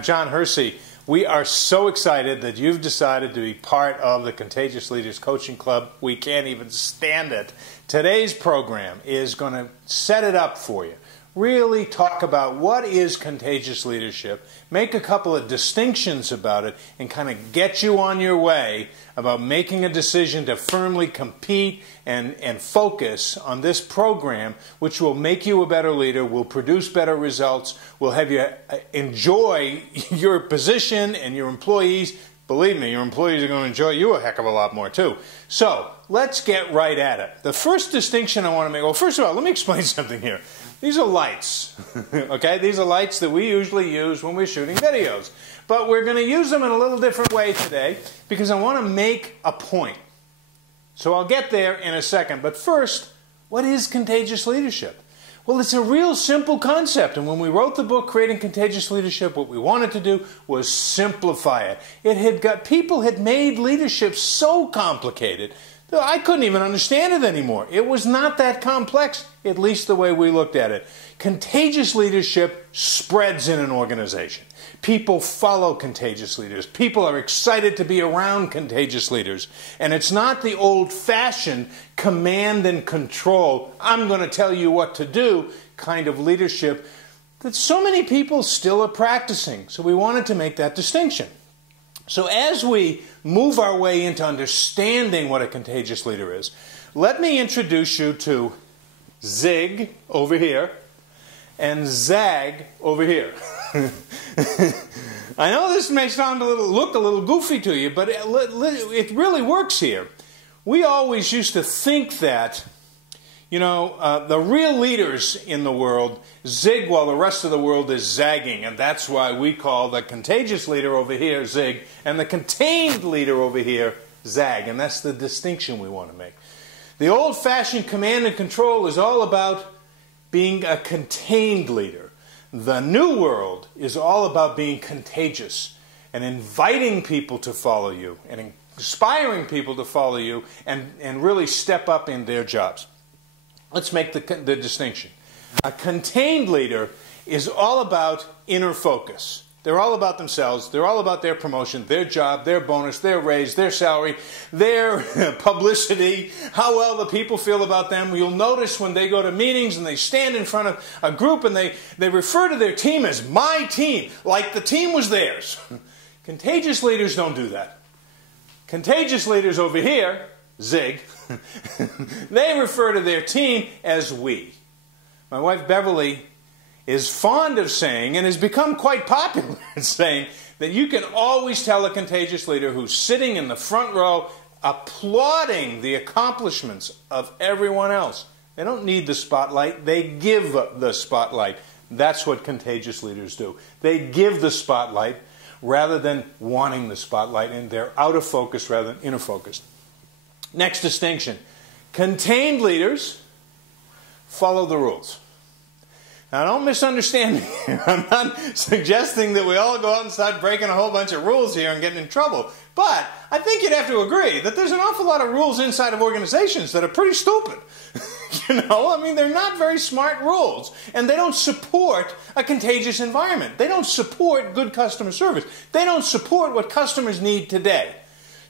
I'm John Hersey. We are so excited that you've decided to be part of the Contagious Leaders Coaching Club. We can't even stand it. Today's program is going to set it up for you. Really talk about what is contagious leadership, make a couple of distinctions about it, and kind of get you on your way about making a decision to firmly compete and focus on this program, which will make you a better leader, will produce better results, will have you enjoy your position and your employees. Believe me, your employees are going to enjoy you a heck of a lot more too. So let's get right at it. The first distinction I want to make, well, first of all, let me explain something here. These are lights, okay? These are lights that we usually use when we're shooting videos. But we're going to use them in a little different way today because I want to make a point. So I'll get there in a second. But first, what is contagious leadership? Well, it's a real simple concept. And when we wrote the book, Creating Contagious Leadership, what we wanted to do was simplify it. People had made leadership so complicated that I couldn't even understand it anymore. It was not that complex, at least the way we looked at it. Contagious leadership spreads in an organization. People follow contagious leaders. People are excited to be around contagious leaders. And it's not the old-fashioned command and control, I'm going to tell you what to do kind of leadership that so many people still are practicing. So we wanted to make that distinction. So as we move our way into understanding what a contagious leader is, let me introduce you to Zig over here and Zag over here. I know this may sound look a little goofy to you, but it really works here. We always used to think that, the real leaders in the world zig while the rest of the world is zagging, and that's why we call the contagious leader over here Zig and the contained leader over here Zag, and that's the distinction we want to make. The old-fashioned command and control is all about being a contained leader. The new world is all about being contagious and inviting people to follow you and inspiring people to follow you and really step up in their jobs. Let's make the distinction. A contained leader is all about inner focus. They're all about themselves. They're all about their promotion, their job, their bonus, their raise, their salary, their publicity, how well the people feel about them. You'll notice when they go to meetings and they stand in front of a group and they refer to their team as my team, like the team was theirs. Contagious leaders don't do that. Contagious leaders over here, Zig, they refer to their team as we. My wife Beverly is fond of saying, and has become quite popular in saying, that you can always tell a contagious leader who's sitting in the front row applauding the accomplishments of everyone else. They don't need the spotlight, they give the spotlight. That's what contagious leaders do. They give the spotlight rather than wanting the spotlight, and they're out of focus rather than inner focused. Next distinction. Contained leaders follow the rules. Now, don't misunderstand me here. I'm not suggesting that we all go out and start breaking a whole bunch of rules here and getting in trouble. But I think you'd have to agree that there's an awful lot of rules inside of organizations that are pretty stupid. They're not very smart rules. And they don't support a contagious environment. They don't support good customer service. They don't support what customers need today.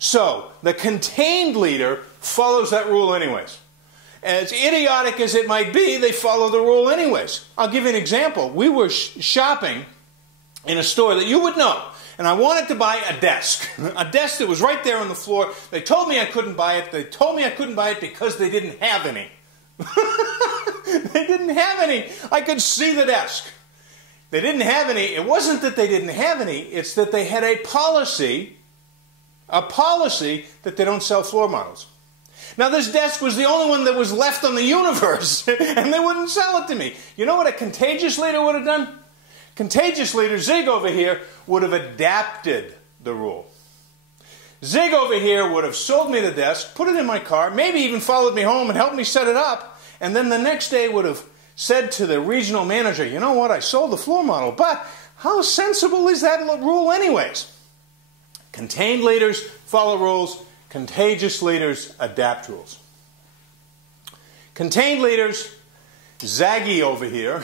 So, the contained leader follows that rule anyways. As idiotic as it might be, they follow the rule anyways. I'll give you an example. We were shopping in a store that you would know, and I wanted to buy a desk. A desk that was right there on the floor. They told me I couldn't buy it. They told me I couldn't buy it because they didn't have any. They didn't have any. I could see the desk. They didn't have any. It wasn't that they didn't have any. It's that they had a policy that they don't sell floor models. Now, this desk was the only one that was left on the universe, and they wouldn't sell it to me. You know what a contagious leader would have done? Contagious leader, Zig over here, would have adapted the rule. Zig over here would have sold me the desk, put it in my car, maybe even followed me home and helped me set it up, and then the next day would have said to the regional manager, you know what, I sold the floor model, but how sensible is that rule anyways? Contained leaders follow rules. Contagious leaders adapt rules. Contained leaders, Zaggy over here,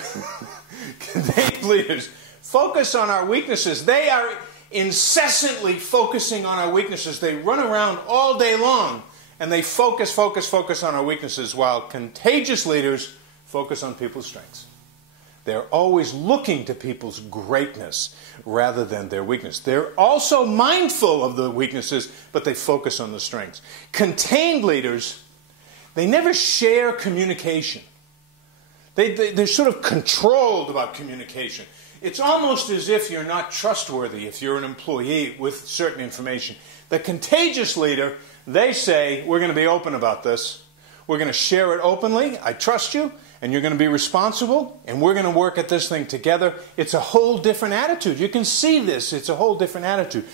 contained leaders focus on our weaknesses. They are incessantly focusing on our weaknesses. They run around all day long and they focus on our weaknesses, while contagious leaders focus on people's strengths. They're always looking to people's greatness rather than their weakness. They're also mindful of the weaknesses, but they focus on the strengths. Contained leaders, they never share communication. They're sort of controlled about communication. It's almost as if you're not trustworthy if you're an employee with certain information. The contagious leader, they say, we're going to be open about this. We're going to share it openly. I trust you, and you're going to be responsible, and we're going to work at this thing together. It's a whole different attitude. You can see this. It's a whole different attitude.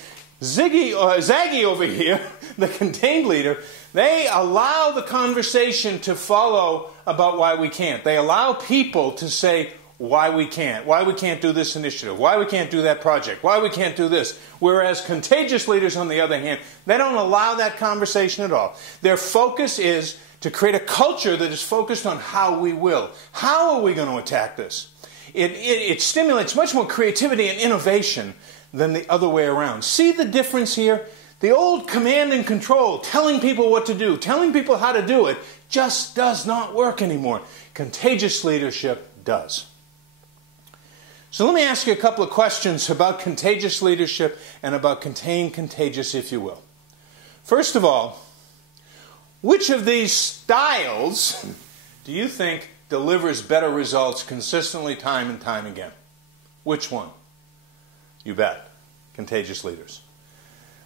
Zaggy over here, the contained leader, they allow the conversation to follow about why we can't. They allow people to say why we can't do this initiative, why we can't do that project, why we can't do this. Whereas contagious leaders, on the other hand, they don't allow that conversation at all. Their focus is to create a culture that is focused on how we will. How are we going to attack this? It stimulates much more creativity and innovation than the other way around. See the difference here? The old command and control, telling people what to do, telling people how to do it, just does not work anymore. Contagious leadership does. So let me ask you a couple of questions about contagious leadership and about contagious, if you will. First of all, which of these styles do you think delivers better results consistently time and time again? Which one? You bet. Contagious leaders.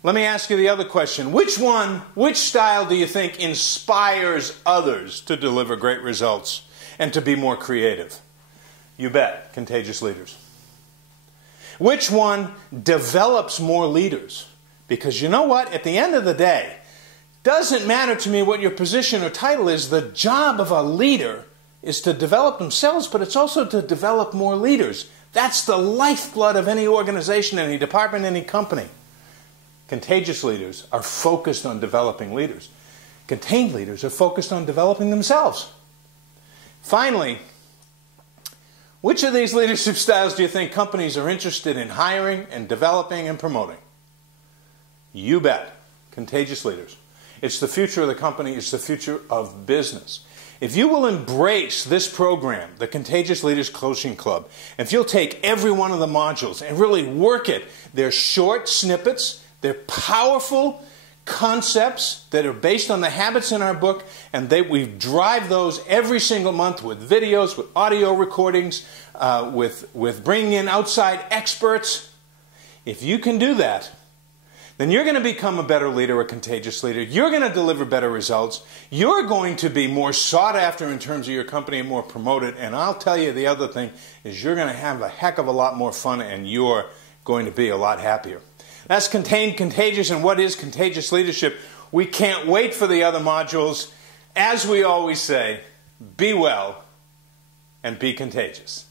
Let me ask you the other question. Which style do you think inspires others to deliver great results and to be more creative? You bet. Contagious leaders. Which one develops more leaders? Because you know what? At the end of the day, doesn't matter to me what your position or title is. The job of a leader is to develop themselves, but it's also to develop more leaders. That's the lifeblood of any organization, any department, any company. Contagious leaders are focused on developing leaders. Contained leaders are focused on developing themselves. Finally, which of these leadership styles do you think companies are interested in hiring and developing and promoting? You bet. Contagious leaders. It's the future of the company. It's the future of business. If you will embrace this program, the Contagious Leaders Coaching Club, if you'll take every one of the modules and really work it, they're short snippets, they're powerful concepts that are based on the habits in our book, and we drive those every single month with videos, with audio recordings, with bringing in outside experts. If you can do that, then you're going to become a better leader, a contagious leader. You're going to deliver better results. You're going to be more sought after in terms of your company and more promoted. And I'll tell you the other thing is you're going to have a heck of a lot more fun and you're going to be a lot happier. That's Contagious, and what is contagious leadership? We can't wait for the other modules. As we always say, be well and be contagious.